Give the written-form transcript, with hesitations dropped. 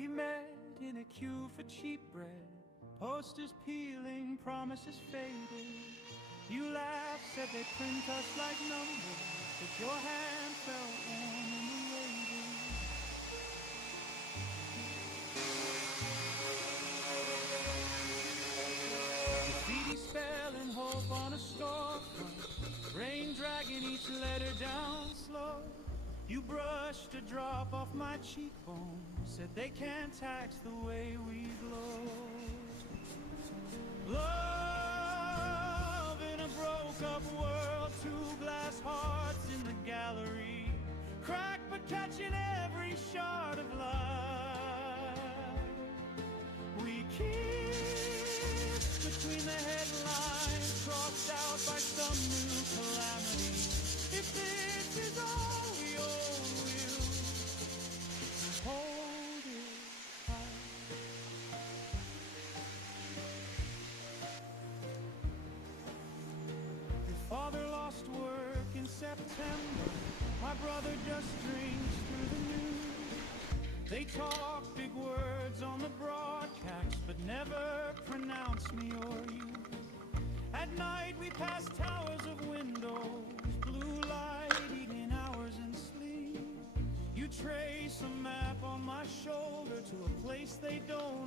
We met in a queue for cheap bread, posters peeling, promises faded. You laughed, said they print us like numbers, but your hand felt warm in the waiting. Graffiti spelling hope on a storefront, rain dragging each letter down slow. You brushed a drop off my cheekbone, said they can't tax the way we glow. Love in a broke-up world, two glass hearts in the gallery, cracked but catching every shard of light. We kissed between the headlines, crossed out by some new calamity. If this is all we owe you, hold it tight. Your father lost work in September. My brother just drinks through the news. They talk big words on the broadcast, but never pronounce me or you. At night we pass towers of windows, blue light eating hours in sleep. You trace a map on my shoulder to a place they don't